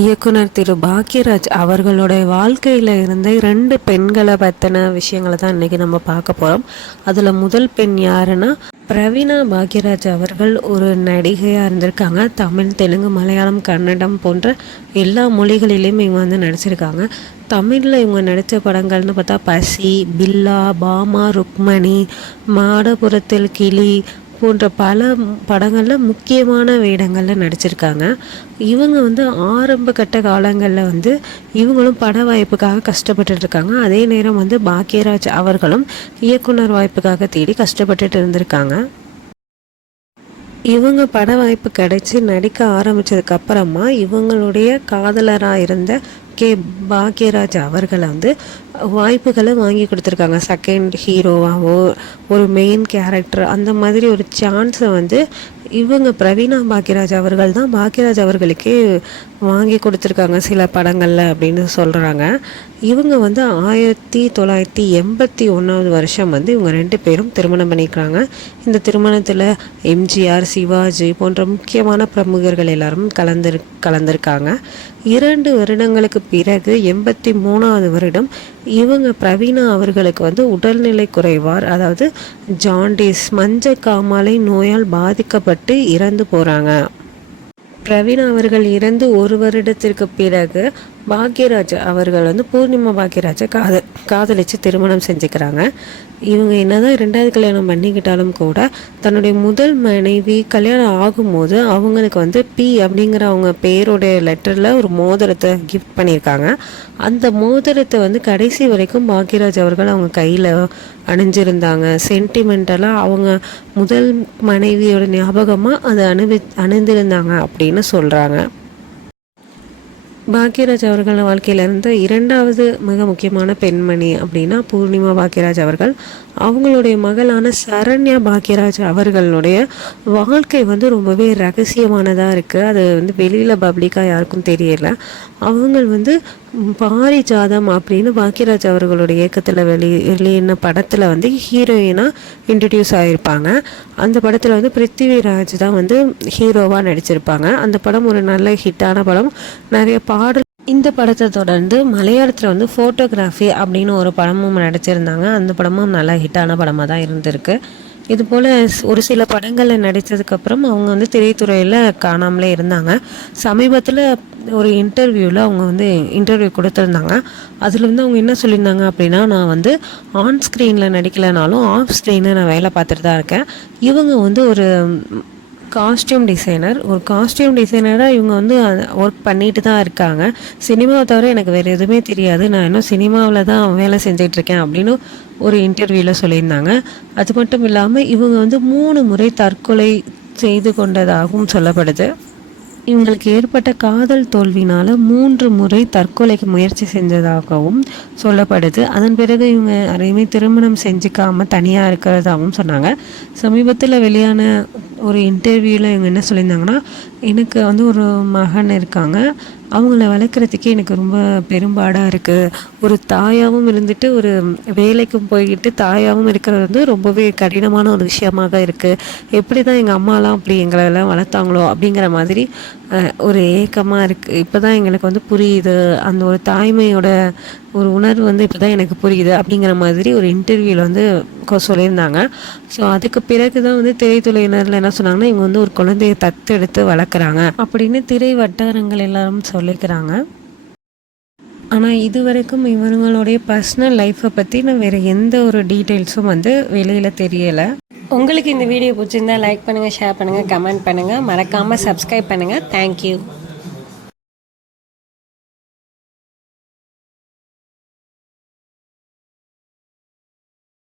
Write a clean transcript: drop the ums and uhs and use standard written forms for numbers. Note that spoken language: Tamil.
இயக்குனர் திரு பாக்யராஜ் அவர்களுடைய வாழ்க்கையில் இருந்த 2 பெண்களை பற்றின விஷயங்களை தான் இன்றைக்கி நம்ம பார்க்க போகிறோம். அதில் முதல் பெண் யாருன்னா பிரவீணா பாக்யராஜ் அவர்கள் ஒரு நடிகையாக இருந்திருக்காங்க. தமிழ், தெலுங்கு, மலையாளம், கன்னடம் போன்ற எல்லா மொழிகளிலையும் இவங்க வந்து நடிச்சிருக்காங்க. தமிழில் இவங்க நடித்த படங்கள்னு பார்த்தா பசி, பில்லா, பாமா, ருக்மணி, மாடபுரத்தில் கிளி போன்ற பல படங்களில் முக்கியமான வேடங்களில் நடிச்சிருக்காங்க. இவங்க வந்து ஆரம்ப கட்ட காலங்களில் வந்து இவங்களும் பட வாய்ப்புக்காக கஷ்டப்பட்டுட்டு இருக்காங்க. அதே நேரம் வந்து பாக்யராஜ் அவர்களும் இயக்குனர் வாய்ப்புக்காக தேடி கஷ்டப்பட்டுட்டு இருந்திருக்காங்க. இவங்க பட வாய்ப்பு கிடைச்சி நடிக்க ஆரம்பித்ததுக்கப்புறமா இவங்களுடைய காதலராக இருந்த பாக்யராஜ் அவர்களை வந்து வாய்ப்புகளை வாங்கி கொடுத்துருக்காங்க. செகண்ட் ஹீரோவாகவோ ஒரு மெயின் கேரக்டர் அந்த மாதிரி ஒரு சான்ஸை வந்து இவங்க பிரவீணா பாக்யராஜ் அவர்கள் தான் பாக்யராஜ் அவர்களுக்கே வாங்கி கொடுத்துருக்காங்க சில படங்களில் அப்படின்னு சொல்கிறாங்க. இவங்க வந்து 1981 வருஷம் வந்து இவங்க 2 பேரும் திருமணம் பண்ணிக்கிறாங்க. இந்த திருமணத்தில் எம்ஜிஆர், சிவாஜி போன்ற முக்கியமான பிரமுகர்கள் எல்லாரும் கலந்திருக்காங்க. 2 வருடங்களுக்கு பிறகு 83வது வருடம் இவங்க பிரவீணா அவர்களுக்கு வந்து உடல்நிலை குறைவார், அதாவது ஜாண்டிஸ், மஞ்சக்காமாலை நோயால் பாதிக்கப்பட்டு இறந்து போகிறாங்க. பிரவீணா அவர்கள் இறந்து 1 வருடத்திற்கு பிறகு பாக்யராஜ் அவர்கள் வந்து பூர்ணிமா பாக்யராஜை காதலித்து திருமணம் செஞ்சுக்கிறாங்க. இவங்க என்னதான் 2வது கல்யாணம் பண்ணிக்கிட்டாலும் கூட தன்னுடைய முதல் மனைவி கல்யாணம் ஆகும்போது அவங்களுக்கு வந்து பி அப்படிங்கிற அவங்க பேருடைய லெட்டரில் ஒரு மோதிரத்தை கிஃப்ட் பண்ணியிருக்காங்க. அந்த மோதிரத்தை வந்து கடைசி வரைக்கும் பாக்யராஜ் அவர்கள் அவங்க கையில் அணிஞ்சிருந்தாங்க. சென்டிமெண்டலாக அவங்க முதல் மனைவியோட ஞாபகமாக அதை அணிந்திருந்தாங்க அப்படின்னு சொல்கிறாங்க. பாக்யராஜ் அவர்கள் வாழ்க்கையில் இருந்த 2வது மிக முக்கியமான பெண்மணி அப்படின்னா பூர்ணிமா பாக்யராஜ் அவர்கள். அவங்களுடைய மகளான சரண்யா பாக்யராஜ் அவர்களுடைய வாழ்க்கை வந்து ரொம்பவே ரகசியமானதாக இருக்குது. அது வந்து வெளியில் பப்ளிக்காக யாருக்கும் தெரியல. அவங்க வந்து பாரிஜாதம் அப்படின்னு பாக்யராஜ் அவர்களுடைய இயக்கத்தில் வெளியின படத்தில் வந்து ஹீரோயினாக இன்ட்ரடியூஸ் ஆகியிருப்பாங்க. அந்த படத்தில் வந்து பிருத்திவிராஜ் தான் வந்து ஹீரோவாக நடிச்சிருப்பாங்க. அந்த படம் ஒரு நல்ல ஹிட்டான படம், நிறைய பாடல். இந்த படத்தை தொடர்ந்து மலையாளத்தில் வந்து ஃபோட்டோகிராஃபி அப்படின்னு ஒரு படமும் நடிச்சிருந்தாங்க. அந்த படமும் நல்லா ஹிட்டான படமாக தான் இருந்திருக்கு. இது போல் ஒரு சில படங்களில் நடித்ததுக்கப்புறம் அவங்க வந்து திரைத்துறையில் காணாமலே இருந்தாங்க. சமீபத்தில் ஒரு இன்டர்வியூவில் அவங்க வந்து இன்டர்வியூ கொடுத்துருந்தாங்க. அதில் வந்து அவங்க என்ன சொல்லியிருந்தாங்க அப்படின்னா, நான் வந்து ஆன் ஸ்க்ரீனில் நடிக்கலைனாலும் ஆஃப் ஸ்க்ரீனில் நான் வேலை பார்த்துட்டு தான் இருக்கேன். இவங்க வந்து ஒரு காஸ்டியூம் டிசைனராக இவங்க வந்து ஒர்க் பண்ணிட்டு தான் இருக்காங்க. சினிமாவை தவிர எனக்கு வேறு எதுவுமே தெரியாது, நான் இன்னும் சினிமாவில் தான் வேலை செஞ்சிட்ருக்கேன் அப்படின்னு ஒரு இன்டர்வியூவில் சொல்லியிருந்தாங்க. அது மட்டும் இல்லாமல் இவங்க வந்து 3 முறை தற்கொலை செய்து கொண்டதாகவும் சொல்லப்படுது. இவங்களுக்கு ஏற்பட்ட காதல் தோல்வினால் 3 முறை தற்கொலைக்கு முயற்சி செஞ்சதாகவும் சொல்லப்படுது. அதன் பிறகு இவங்க யாரையுமே திருமணம் செஞ்சுக்காமல் தனியாக இருக்கிறதாகவும் சொன்னாங்க. சமீபத்தில் வெளியான ஒரு இன்டர்வியூவில் இவங்க என்ன சொல்லியிருந்தாங்கன்னா, எனக்கு வந்து ஒரு மகன் இருக்காங்க, அவங்கள வளர்க்குறதுக்கே எனக்கு ரொம்ப பெரும்பாடாக இருக்குது. ஒரு தாயாகவும் இருந்துட்டு ஒரு வேலைக்கும் போய்கிட்டு தாயாகவும் இருக்கிறது வந்து ரொம்பவே கடினமான ஒரு விஷயமாக இருக்குது. எப்படி தான் எங்கள் அம்மாலாம் அப்படி எங்களெல்லாம் வளர்த்தாங்களோ அப்படிங்கிற மாதிரி ஒரு ஏக்கமாக இருக்குது. இப்போ தான் எங்களுக்கு வந்து புரியுது, அந்த ஒரு தாய்மையோட ஒரு உணர்வு வந்து இப்போ தான் எனக்கு புரியுது அப்படிங்கிற மாதிரி ஒரு இன்டர்வியூவில் வந்து சொல்லியிருந்தாங்க. ஸோ அதுக்கு பிறகு தான் வந்து திரைத்துறையினரில் என்ன சொன்னாங்கன்னா, இவங்க வந்து ஒரு குழந்தையை தத்தெடுத்து வளர்க்குறாங்க அப்படின்னு திரை வட்டாரங்கள் எல்லாரும் சொல்லிக்கிறாங்க. ஆனால் இது வரைக்கும் இவங்களுடைய பர்சனல் லைஃப்பை பற்றி நான் வேறு எந்த ஒரு டீட்டெயில்ஸும் வந்து வெளியில் தெரியலை. உங்களுக்கு இந்த வீடியோ பிடிச்சிருந்தா லைக் பண்ணுங்கள், ஷேர் பண்ணுங்கள், கமெண்ட் பண்ணுங்கள், மறக்காமல் சப்ஸ்கிரைப் பண்ணுங்கள். தேங்க்யூ.